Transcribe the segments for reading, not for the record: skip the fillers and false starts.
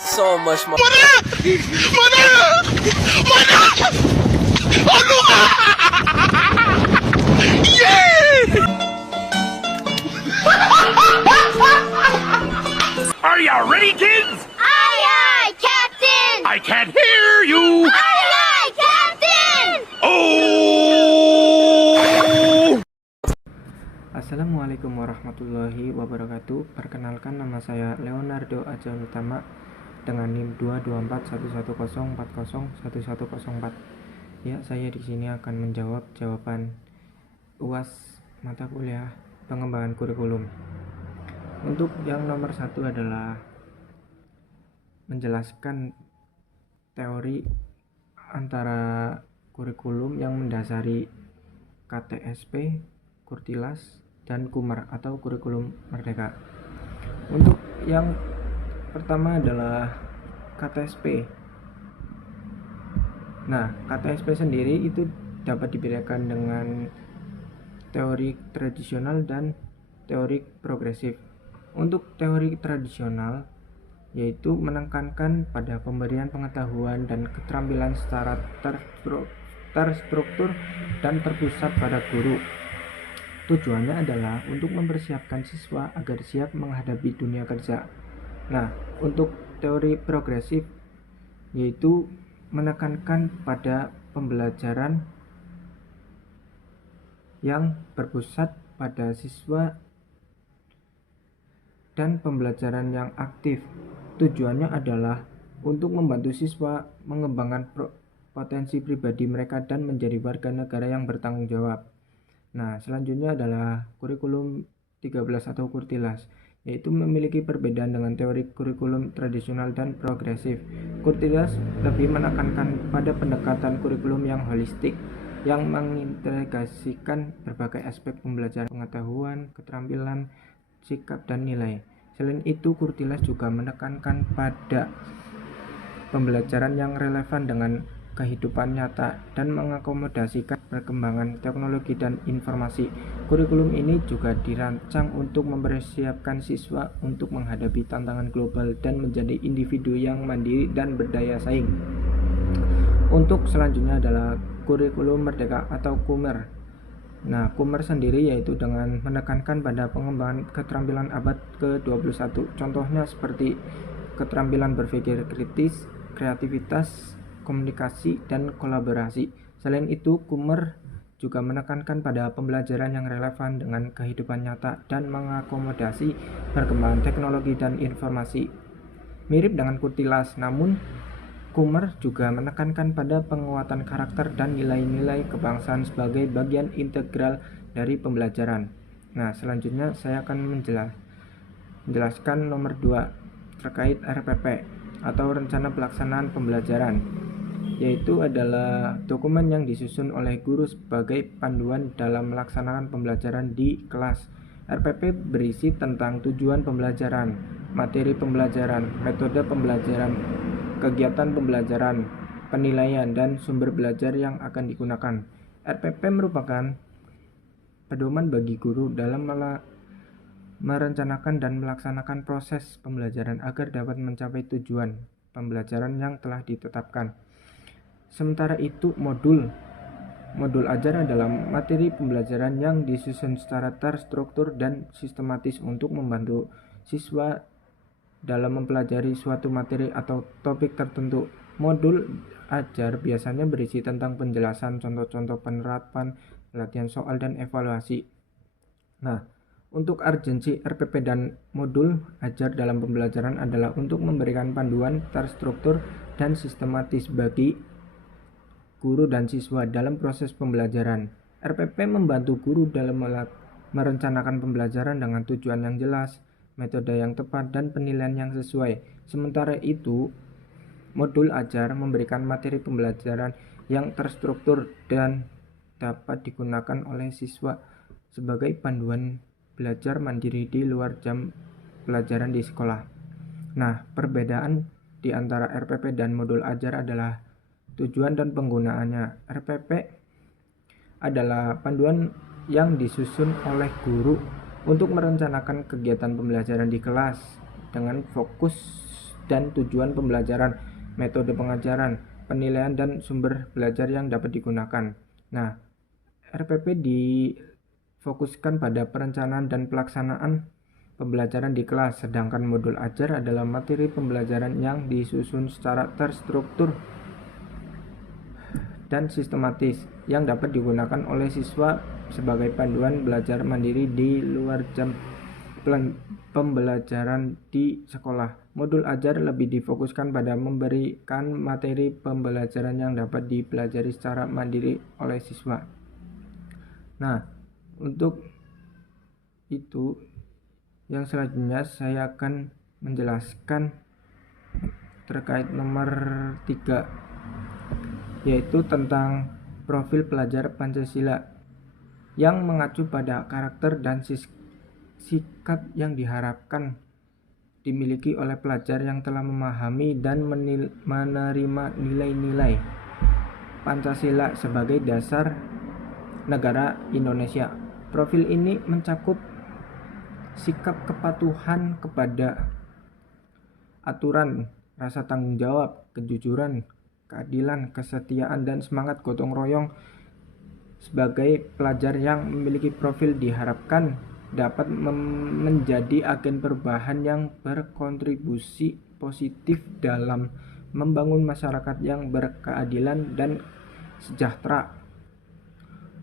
So much more. Are you ready, kids? Aye, aye, Captain! I can't hear you. Aye, aye, Captain! Oh! Assalamualaikum warahmatullahi wabarakatuh. Perkenalkan, nama saya Leonardo Ajan Utama dengan NIM 22411040104. Ya, saya di sini akan menjawab jawaban UAS mata kuliah pengembangan kurikulum. Untuk yang nomor 1 adalah menjelaskan teori antara kurikulum yang mendasari KTSP, Kurtilas, dan Kumer atau kurikulum merdeka. Untuk yang pertama adalah KTSP. Nah, KTSP sendiri itu dapat dibedakan dengan teori tradisional dan teori progresif. Untuk teori tradisional yaitu menekankan pada pemberian pengetahuan dan keterampilan secara terstruktur dan terpusat pada guru. Tujuannya adalah untuk mempersiapkan siswa agar siap menghadapi dunia kerja. Nah, untuk teori progresif yaitu menekankan pada pembelajaran yang berpusat pada siswa dan pembelajaran yang aktif. Tujuannya adalah untuk membantu siswa mengembangkan potensi pribadi mereka dan menjadi warga negara yang bertanggung jawab. Nah, selanjutnya adalah kurikulum 13 atau Kurtilas, yaitu memiliki perbedaan dengan teori kurikulum tradisional dan progresif. Kurtilas lebih menekankan pada pendekatan kurikulum yang holistik yang mengintegrasikan berbagai aspek pembelajaran, pengetahuan, keterampilan, sikap, dan nilai. Selain itu, Kurtilas juga menekankan pada pembelajaran yang relevan dengan kehidupan nyata dan mengakomodasikan perkembangan teknologi dan informasi. Kurikulum ini juga dirancang untuk mempersiapkan siswa untuk menghadapi tantangan global dan menjadi individu yang mandiri dan berdaya saing. Untuk selanjutnya adalah kurikulum merdeka atau Kumer. Nah, Kumer sendiri yaitu dengan menekankan pada pengembangan keterampilan abad ke-21. Contohnya seperti keterampilan berpikir kritis, kreativitas, komunikasi, dan kolaborasi. Selain itu, Kumer juga menekankan pada pembelajaran yang relevan dengan kehidupan nyata dan mengakomodasi perkembangan teknologi dan informasi. Mirip dengan Kurtilas, namun Kumer juga menekankan pada penguatan karakter dan nilai-nilai kebangsaan sebagai bagian integral dari pembelajaran. Nah, selanjutnya saya akan menjelaskan nomor 2 terkait RPP atau Rencana Pelaksanaan Pembelajaran, yaitu adalah dokumen yang disusun oleh guru sebagai panduan dalam melaksanakan pembelajaran di kelas. RPP berisi tentang tujuan pembelajaran, materi pembelajaran, metode pembelajaran, kegiatan pembelajaran, penilaian, dan sumber belajar yang akan digunakan. RPP merupakan pedoman bagi guru dalam merencanakan dan melaksanakan proses pembelajaran agar dapat mencapai tujuan pembelajaran yang telah ditetapkan. Sementara itu, modul ajar adalah materi pembelajaran yang disusun secara terstruktur dan sistematis untuk membantu siswa dalam mempelajari suatu materi atau topik tertentu. Modul ajar biasanya berisi tentang penjelasan, contoh-contoh penerapan, latihan soal, dan evaluasi. Nah, untuk urgensi RPP dan modul ajar dalam pembelajaran adalah untuk memberikan panduan terstruktur dan sistematis bagi guru dan siswa dalam proses pembelajaran. RPP membantu guru dalam merencanakan pembelajaran dengan tujuan yang jelas, metode yang tepat, dan penilaian yang sesuai. Sementara itu, modul ajar memberikan materi pembelajaran yang terstruktur dan dapat digunakan oleh siswa sebagai panduan belajar mandiri di luar jam pelajaran di sekolah. Nah, perbedaan di antara RPP dan modul ajar adalah tujuan dan penggunaannya. RPP adalah panduan yang disusun oleh guru untuk merencanakan kegiatan pembelajaran di kelas dengan fokus dan tujuan pembelajaran, metode pengajaran, penilaian, dan sumber belajar yang dapat digunakan. Nah, RPP difokuskan pada perencanaan dan pelaksanaan pembelajaran di kelas, sedangkan modul ajar adalah materi pembelajaran yang disusun secara terstruktur dan sistematis yang dapat digunakan oleh siswa sebagai panduan belajar mandiri di luar jam pembelajaran di sekolah. Modul ajar lebih difokuskan pada memberikan materi pembelajaran yang dapat dipelajari secara mandiri oleh siswa. Nah, untuk itu yang selanjutnya saya akan menjelaskan terkait nomor 3, yaitu tentang profil pelajar Pancasila yang mengacu pada karakter dan sikap yang diharapkan dimiliki oleh pelajar yang telah memahami dan menerima nilai-nilai Pancasila sebagai dasar negara Indonesia. Profil ini mencakup sikap kepatuhan kepada aturan, rasa tanggung jawab, kejujuran, keadilan, kesetiaan, dan semangat gotong royong. Sebagai pelajar yang memiliki profil diharapkan dapat menjadi agen perubahan yang berkontribusi positif dalam membangun masyarakat yang berkeadilan dan sejahtera.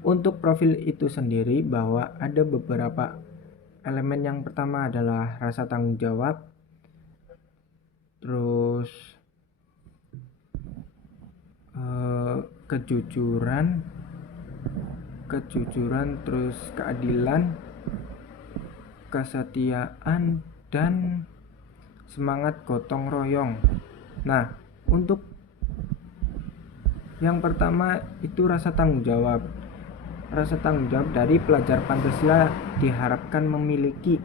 Untuk profil itu sendiri bahwa ada beberapa elemen. Yang pertama adalah rasa tanggung jawab, terus kejujuran, terus keadilan, kesetiaan, dan semangat gotong royong. Nah, untuk yang pertama itu rasa tanggung jawab. Rasa tanggung jawab dari pelajar Pancasila diharapkan memiliki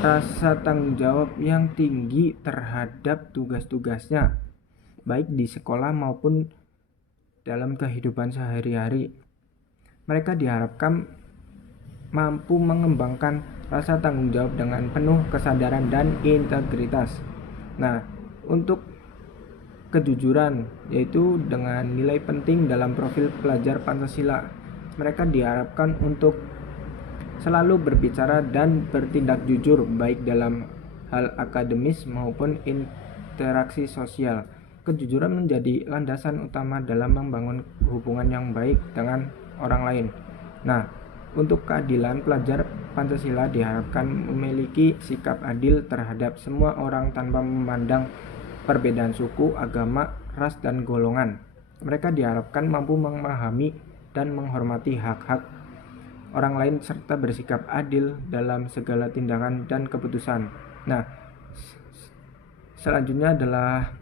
rasa tanggung jawab yang tinggi terhadap tugas-tugasnya, baik di sekolah maupun dalam kehidupan sehari-hari. Mereka diharapkan mampu mengembangkan rasa tanggung jawab dengan penuh kesadaran dan integritas. Nah, untuk kejujuran, yaitu dengan nilai penting dalam profil pelajar Pancasila, mereka diharapkan untuk selalu berbicara dan bertindak jujur baik dalam hal akademis maupun interaksi sosial. Kejujuran menjadi landasan utama dalam membangun hubungan yang baik dengan orang lain. Nah, untuk keadilan, pelajar Pancasila diharapkan memiliki sikap adil terhadap semua orang tanpa memandang perbedaan suku, agama, ras, dan golongan. Mereka diharapkan mampu memahami dan menghormati hak-hak orang lain serta bersikap adil dalam segala tindakan dan keputusan. Nah, selanjutnya adalah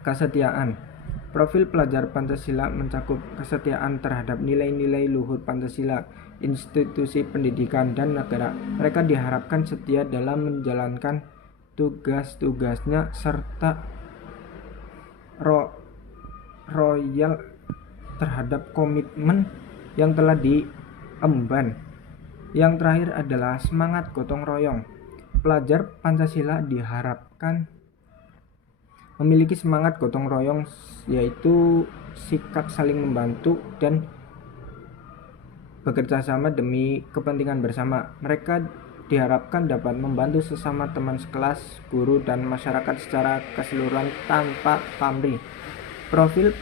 kesetiaan. Profil pelajar Pancasila mencakup kesetiaan terhadap nilai-nilai luhur Pancasila, institusi pendidikan, dan negara. Mereka diharapkan setia dalam menjalankan tugas-tugasnya serta royal terhadap komitmen yang telah diemban. Yang terakhir adalah semangat gotong royong. Pelajar Pancasila diharapkan memiliki semangat gotong royong, yaitu sikap saling membantu dan bekerja sama demi kepentingan bersama. Mereka diharapkan dapat membantu sesama teman sekelas, guru, dan masyarakat secara keseluruhan tanpa pamrih. Profil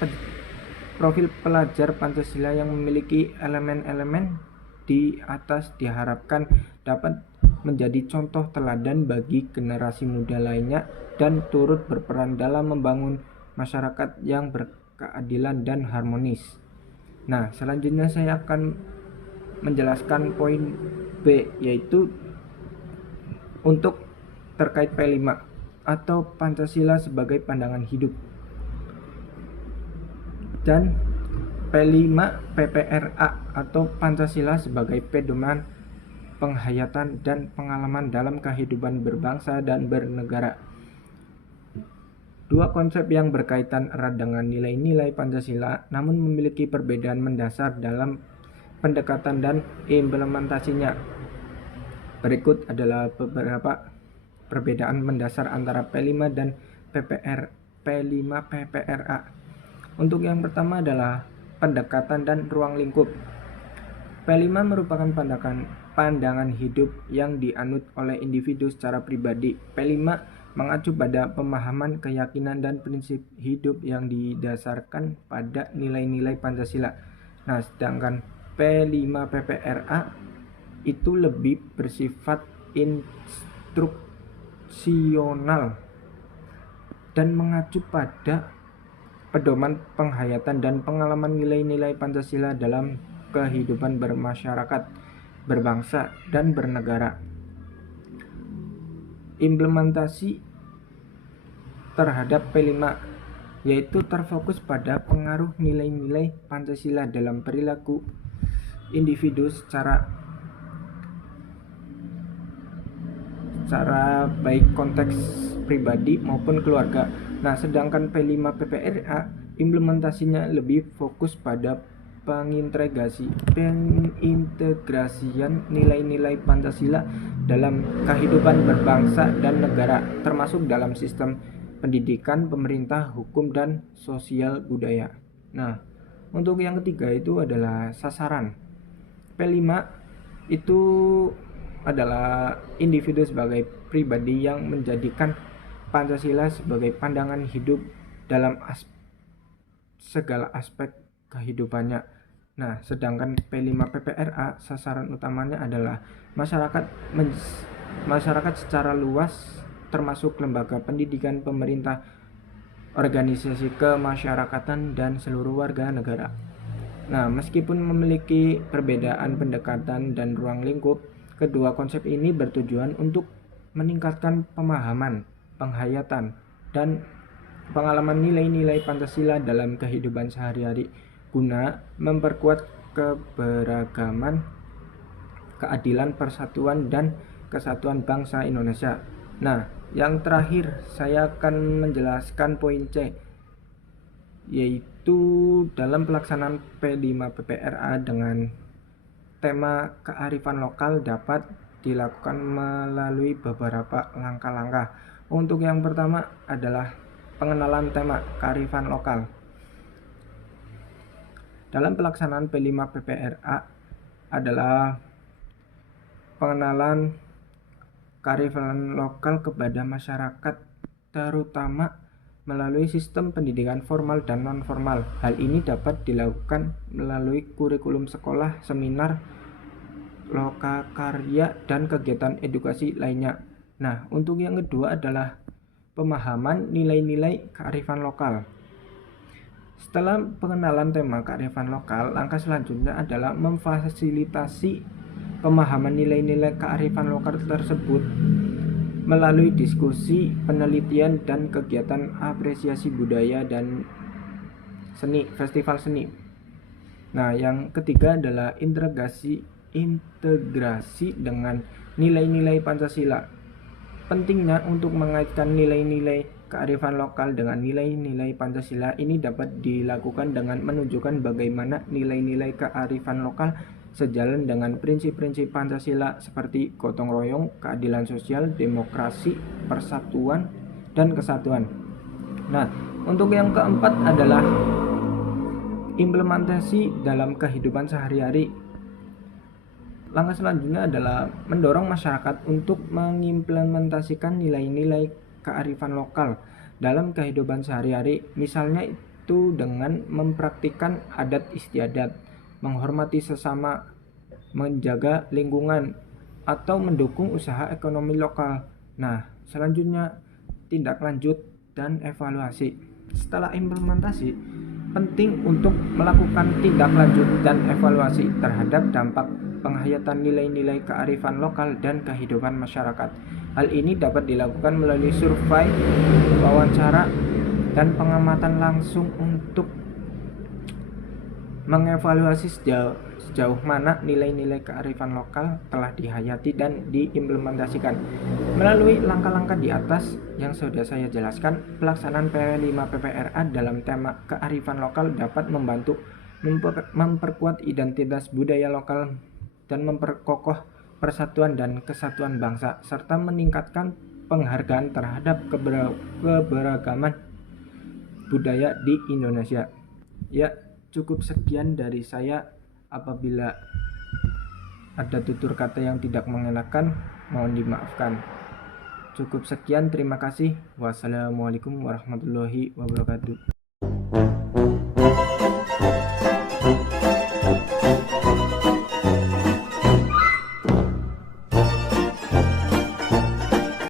pelajar Pancasila yang memiliki elemen-elemen di atas diharapkan dapat menjadi contoh teladan bagi generasi muda lainnya dan turut berperan dalam membangun masyarakat yang berkeadilan dan harmonis. Nah, selanjutnya saya akan menjelaskan poin B, yaitu untuk terkait P5 atau Pancasila sebagai pandangan hidup, dan P5 PPRA atau Pancasila sebagai pedoman penghayatan dan pengalaman dalam kehidupan berbangsa dan bernegara. Dua konsep yang berkaitan erat dengan nilai-nilai Pancasila namun memiliki perbedaan mendasar dalam pendekatan dan implementasinya. Berikut adalah beberapa perbedaan mendasar antara P5 dan P5 PPRA. Untuk yang pertama adalah pendekatan dan ruang lingkup. P5 merupakan pandangan hidup yang dianut oleh individu secara pribadi. P5 mengacu pada pemahaman, keyakinan, dan prinsip hidup yang didasarkan pada nilai-nilai Pancasila. Nah, sedangkan P5 PPRA itu lebih bersifat instruksional dan mengacu pada pedoman penghayatan dan pengalaman nilai-nilai Pancasila dalam kehidupan bermasyarakat, berbangsa, dan bernegara. Implementasi terhadap P5 yaitu terfokus pada pengaruh nilai-nilai Pancasila dalam perilaku individu secara baik konteks pribadi maupun keluarga. Nah, sedangkan P5 PPRA implementasinya lebih fokus pada pengintegrasian nilai-nilai Pancasila dalam kehidupan berbangsa dan negara, termasuk dalam sistem pendidikan, pemerintah, hukum, dan sosial budaya. Nah, untuk yang ketiga itu adalah sasaran. P5 itu adalah individu sebagai pribadi yang menjadikan Pancasila sebagai pandangan hidup dalam segala aspek kehidupannya. Nah, sedangkan P5 PPRA sasaran utamanya adalah masyarakat secara luas, termasuk lembaga pendidikan, pemerintah, organisasi kemasyarakatan, dan seluruh warga negara. Nah, meskipun memiliki perbedaan pendekatan dan ruang lingkup, kedua konsep ini bertujuan untuk meningkatkan pemahaman, penghayatan, dan pengalaman nilai-nilai Pancasila dalam kehidupan sehari-hari guna memperkuat keberagaman, keadilan, persatuan, dan kesatuan bangsa Indonesia. Nah, yang terakhir saya akan menjelaskan poin C, yaitu dalam pelaksanaan P5 PPRA dengan tema kearifan lokal dapat dilakukan melalui beberapa langkah-langkah. Untuk yang pertama adalah pengenalan tema kearifan lokal. Dalam pelaksanaan P5 PPRA adalah pengenalan kearifan lokal kepada masyarakat, terutama melalui sistem pendidikan formal dan non-formal. Hal ini dapat dilakukan melalui kurikulum sekolah, seminar, lokakarya, dan kegiatan edukasi lainnya. Nah, untuk yang kedua adalah pemahaman nilai-nilai kearifan lokal. Setelah pengenalan tema kearifan lokal, langkah selanjutnya adalah memfasilitasi pemahaman nilai-nilai kearifan lokal tersebut melalui diskusi, penelitian, dan kegiatan apresiasi budaya dan seni, festival seni. Nah, yang ketiga adalah integrasi dengan nilai-nilai Pancasila. Pentingnya untuk mengaitkan nilai-nilai kearifan lokal dengan nilai-nilai Pancasila ini dapat dilakukan dengan menunjukkan bagaimana nilai-nilai kearifan lokal sejalan dengan prinsip-prinsip Pancasila seperti gotong royong, keadilan sosial, demokrasi, persatuan, dan kesatuan. Nah, untuk yang keempat adalah implementasi dalam kehidupan sehari-hari. Langkah selanjutnya adalah mendorong masyarakat untuk mengimplementasikan nilai-nilai kearifan lokal dalam kehidupan sehari-hari, misalnya itu dengan mempraktikkan adat istiadat, menghormati sesama, menjaga lingkungan, atau mendukung usaha ekonomi lokal. Nah, selanjutnya tindak lanjut dan evaluasi. Setelah implementasi, penting untuk melakukan tindak lanjut dan evaluasi terhadap dampak penghayatan nilai-nilai kearifan lokal dan kehidupan masyarakat. Hal ini dapat dilakukan melalui survei, wawancara, dan pengamatan langsung untuk mengevaluasi sejauh mana nilai-nilai kearifan lokal telah dihayati dan diimplementasikan. Melalui langkah-langkah di atas yang sudah saya jelaskan, pelaksanaan P5 PPRA dalam tema kearifan lokal dapat membantu memperkuat identitas budaya lokal dan memperkokoh persatuan dan kesatuan bangsa, serta meningkatkan penghargaan terhadap keberagaman budaya di Indonesia. Ya, cukup sekian dari saya. Apabila ada tutur kata yang tidak mengenakan, mohon dimaafkan. Cukup sekian, terima kasih. Wassalamualaikum warahmatullahi wabarakatuh.